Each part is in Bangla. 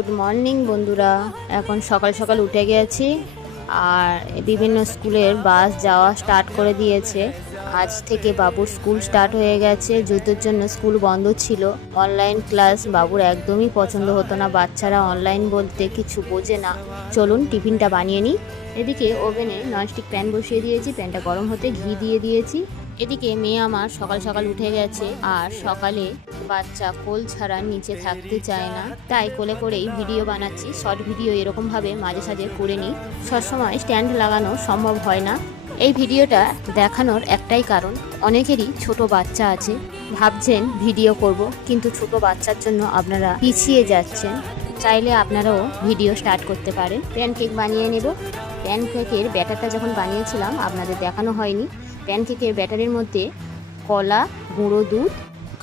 গুড মর্নিং বন্ধুরা। এখন সকাল সকাল উঠে গেছি আর বিভিন্ন স্কুলের বাস যাওয়া স্টার্ট করে দিয়েছে। আজ থেকে বাবুর স্কুল স্টার্ট হয়ে গেছে। যুদ্ধের জন্য স্কুল বন্ধ ছিল। অনলাইন ক্লাস বাবুর একদমই পছন্দ হতো না। বাচ্চারা অনলাইন বলতে কিছু বোঝে না। চলুন টিফিনটা বানিয়ে নিই। এদিকে ওভেনে ননস্টিক প্যান বসিয়ে দিয়েছি, প্যানটা গরম হতে ঘি দিয়ে দিয়েছি। এদিকে মেয়ে আমার সকাল সকাল উঠে গেছে আর সকালে বাচ্চা কোল ছাড়া নিচে থাকতে চায় না, তাই কোলে করেই ভিডিও বানাচ্ছি। শর্ট ভিডিও এরকমভাবে মাঝে সাঝে করে নিই। সবসময় স্ট্যান্ড লাগানো সম্ভব হয় না। এই ভিডিওটা দেখানোর একটাই কারণ, অনেকেরই ছোট বাচ্চা আছে, ভাবছেন ভিডিও করব, কিন্তু ছোট বাচ্চার জন্য আপনারা পিছিয়ে যাচ্ছেন। চাইলে আপনারাও ভিডিও স্টার্ট করতে পারেন। প্যানকেক বানিয়ে নেব। প্যানকেকের ব্যাটারটা যখন বানিয়েছিলাম আপনাদের দেখানো হয়নি। প্যানকেকের ব্যাটারের মধ্যে কলা, গুঁড়ো দুধ,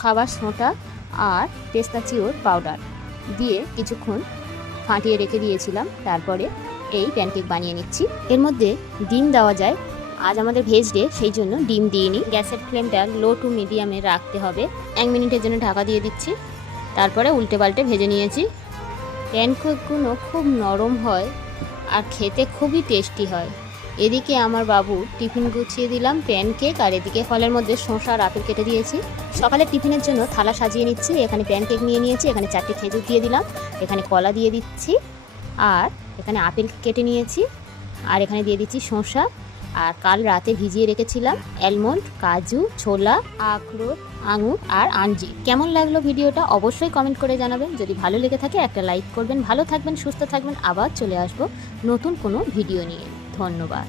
খাবার সোঁটা আর পেস্তাচিওর পাউডার দিয়ে কিছুক্ষণ ফাটিয়ে রেখে দিয়েছিলাম। তারপরে এই প্যানকেক বানিয়ে নিচ্ছি। এর মধ্যে ডিম দেওয়া যায়। আজ আমাদের ভেজ ডে, সেই জন্য ডিম দিইনি। গ্যাসের ফ্লেমটা লো টু মিডিয়ামে রাখতে হবে। 1 মিনিটের জন্য ঢাকা দিয়ে দিচ্ছি। তারপরে উল্টে পাল্টে ভেজে নিয়েছি। প্যানকেকগুলো খুব নরম হয় আর খেতে খুবই টেস্টি হয়। এদিকে আমার বাবু টিফিন গুছিয়ে দিলাম, প্যানকেক, আর এদিকে ফলের মধ্যে শসা আর আপেল কেটে দিয়েছি। সকালে টিফিনের জন্য থালা সাজিয়ে নিচ্ছি। এখানে প্যানকেক নিয়ে নিয়েছি, এখানে 4টে খেজুর দিয়ে দিলাম, এখানে কলা দিয়ে দিচ্ছি, আর এখানে আপেল কেটে নিয়েছি, আর এখানে দিয়ে দিচ্ছি শসা। আর কাল রাতে ভিজিয়ে রেখেছিলাম অ্যালমন্ড, কাজু, ছোলা, আখরোট, আঙুর আর আঞ্জির। কেমন লাগলো ভিডিওটা অবশ্যই কমেন্ট করে জানাবেন। যদি ভালো লেগে থাকে একটা লাইক করবেন। ভালো থাকবেন, সুস্থ থাকবেন। আবার চলে আসবো নতুন কোনো ভিডিও নিয়ে। ধন্যবাদ।